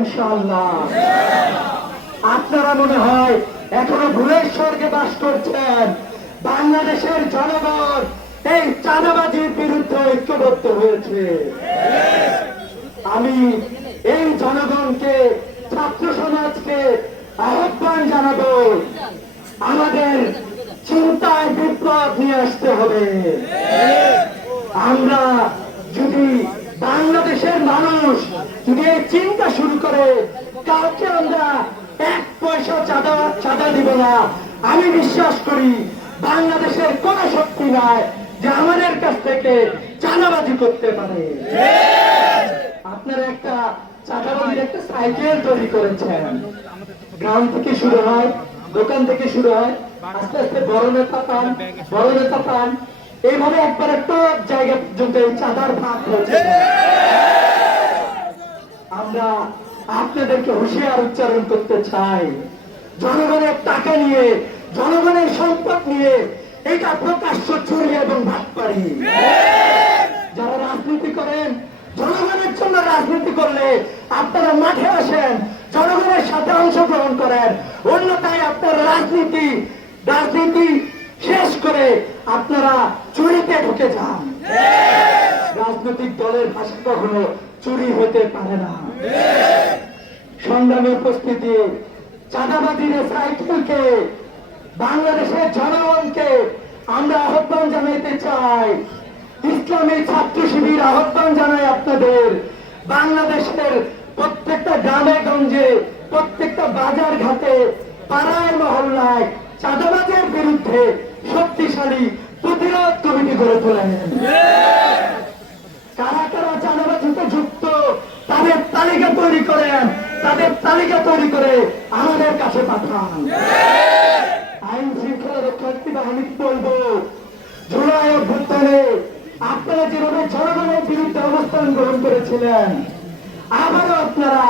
ইনশাআল্লাহ। আপনারা মনে হয় এখনও ভুলের স্বর্গে বাস করছেন। বাংলাদেশের জনগণ এই চাঁদাবাজির বিরুদ্ধে ঐক্যবদ্ধ হয়েছে। আমি এই জনগণকে, ছাত্র সমাজকে আহ্বান জানাব, আমাদের চিন্তায় বিপ্লব নিয়ে আসতে হবে। আমরা যদি বাংলাদেশের মানুষ যদি চিন্তা শুরু করে, কাউকে আমরা এক পয়সা চাঁদা চাঁদা দিব না। আমি বিশ্বাস করি, বাংলাদেশের কোন শক্তি নাই যে আমাদের কাছ থেকে চাঁদাবাজি করতে পারে। আপনারা একটা চাঁদাবাজির একটা সাইকেল তৈরি করেছেন। গ্রাম থেকে শুরু হয়, দোকান থেকে শুরু হয়, আস্তে আস্তে বড় নেতা পান, বড় নেতা পান। এইভাবে একবারে টপ জায়গা পর্যন্ত এই চাঁদার ভাগ হয়েছে। আমরা আপনাদেরকে হুঁশিয়ার উচ্চারণ করতে চাই। জনগণের টাকা নিয়ে, জনগণের সম্পদ নিয়ে এটা প্রকাশ্য চুরি এবং ভাটপাড়ি। যারা রাজনীতি করেন, জনগণের জন্য রাজনীতি করলে আপনারা মাঠে আসেন, জনগণের সাথে অংশগ্রহণ করেন। অন্যথায় আপনার রাজনীতি রাজনীতি শেষ করে আপনারা চুরিতে ঢুকে যান। রাজনৈতিক দলের ভাষা কখনো চুরি হতে পারে না। সংগ্রামী উপস্থিতি চাঁদাবাজির সাইকেলকে বাংলাদেশের জনগণকে আমরা আহ্বান জানাইতে চাই। ইসলামী ছাত্র শিবির আহ্বান জানাই আপনাদের। বাংলাদেশের প্রত্যেকটা গ্রামে গঞ্জে, প্রত্যেকটা বাজার ঘাটে, পাড়ায়, মহল্লায় চাঁদাবাজের বিরুদ্ধে শক্তিশালী প্রতিরোধ কমিটি গড়ে তোলেন। কারা কারা চাঁদাবাজিতে যুক্ত, তাদের তালিকা তৈরি করেন, তাদের তালিকা তৈরি করে আমাদের কাছে পাঠান। আইন শৃঙ্খলা রক্ষার্থী বাহিনীকে বলব? জুলাই অভ্যুত্থানে আপনারা যেভাবে জনগণের বিরুদ্ধে অবস্থান গ্রহণ করেছিলেন, আবারও আপনারা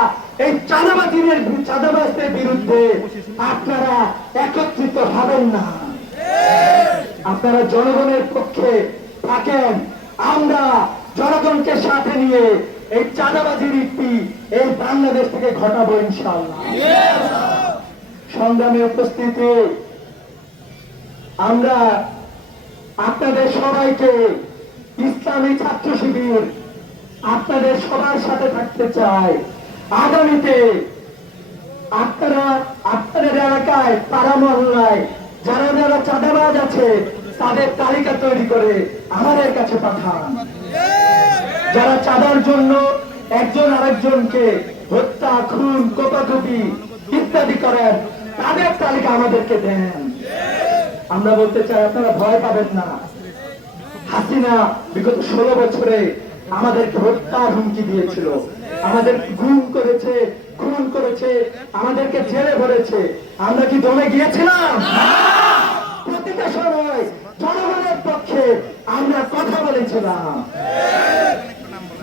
এই চাঁদাবাজির চাঁদাবাজদের বিরুদ্ধে আপনারা একত্রিত হবেন না। আপনারা জনগণের পক্ষে থাকেন। আমরা জনগণকে সাথে নিয়ে এই চাঁদাবাজির একটি এই বাংলাদেশ থেকে ঘটাবো ইনশাল্লাহ সংগ্রামে উপস্থিতি আমরা আপনাদের সবাইকে ইসলামী ছাত্র শিবির আপনাদের সবার সাথে থাকতে চাই। আগামীতে আপনারা আপনাদের এলাকায় পাড়া মহল্লায় যারা যারা চাঁদাবাজ আছে, তাদের তালিকা তৈরি করে আমাদের কাছে পাঠান। যারা চাঁদার জন্য একজন আরেকজনকে হত্যা, খুন, কোপাকুপি ইত্যাদি করেন, তাদের তালিকা আমাদেরকে দেন। আমরা বলতে চাই, আপনারা ভয় পাবেন না। হাসিনা বিগত ষোলো বছরে আমাদেরকে হত্যার হুমকি দিয়েছিল। আমাদের গুম করেছে, খুন করেছে, আমাদেরকে জেলে ভরেছে। আমরা কি দমে গিয়েছিলাম প্রতিটা সময় জনগণের পক্ষে আমরা কথা বলেছিলাম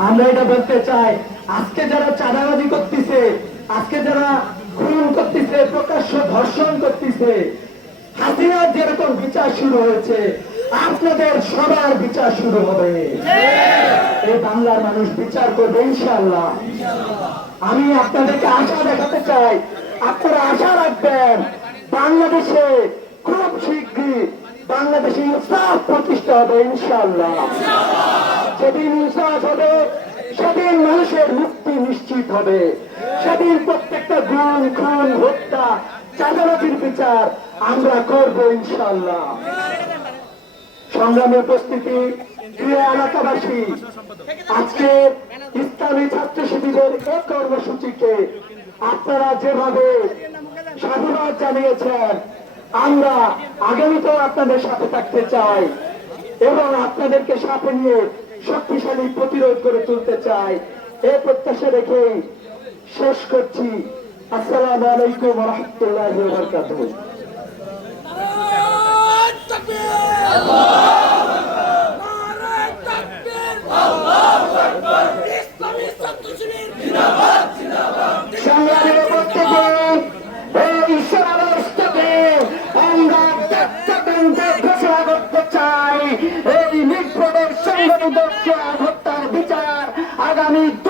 আমরা এটা বলতে চাই, আজকে যারা চাঁদাবাজি করতেছে, আজকে যারা খুন করতেছে, প্রকাশ্য ধর্ষণ করতেছে, হাসিনার যেরকম বিচার শুরু হয়েছে, আপনাদের সবার বিচার শুরু হবে। এই বাংলার মানুষ বিচার করবে ইনশাল্লাহ আমি আপনাদেরকে আশা দেখাতে চাই, আপনারা আশা রাখবেন, বাংলাদেশে খুব শীঘ্রই বাংলাদেশে ইনসাফ প্রতিষ্ঠা হবে ইনশাল্লাহ সেদিন ইনসাফ হবে, সেদিন মানুষের মুক্তি নিশ্চিত হবে। সেদিন প্রত্যেকটা গুণ খুন, হত্যা, চাঁদাবাজির বিচার আমরা করব ইনশাল্লাহ সংগ্রামী উপস্থিতি প্রিয় এলাকাবাসী, আজকে ইসলামী ছাত্র শিবিরের এই কর্মসূচিকে আপনারা যেভাবে সাধুবাদ জানিয়েছেন আমরা আগামীতেও আপনাদের সাথে থাকতে চাই এবং আপনাদেরকে সাথে নিয়ে শক্তিশালী প্রতিরোধ করে তুলতে চাই। এ প্রত্যাশা রেখেই শেষ করছি। আসসালামু আলাইকুম রহমতুল্লাহ I Johnny.